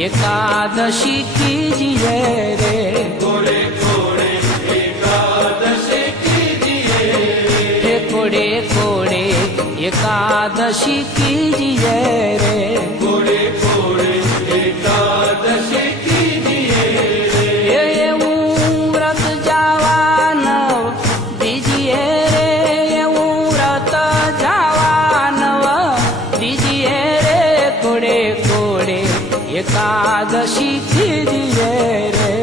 एकादशी कीजिए रे, कोड़े कोड़े एकादशी कीजिए, हे कोड़े कोड़े एकादशी कीजिए रे, कोड़े कोड़े एकादशी कीजिए रे, એવું વ્રત જાવાન દીજીએ રે, એવું વ્રત જાવાન દીજીએ રે, કોડે કોડે એકાદશી कीजिए रे।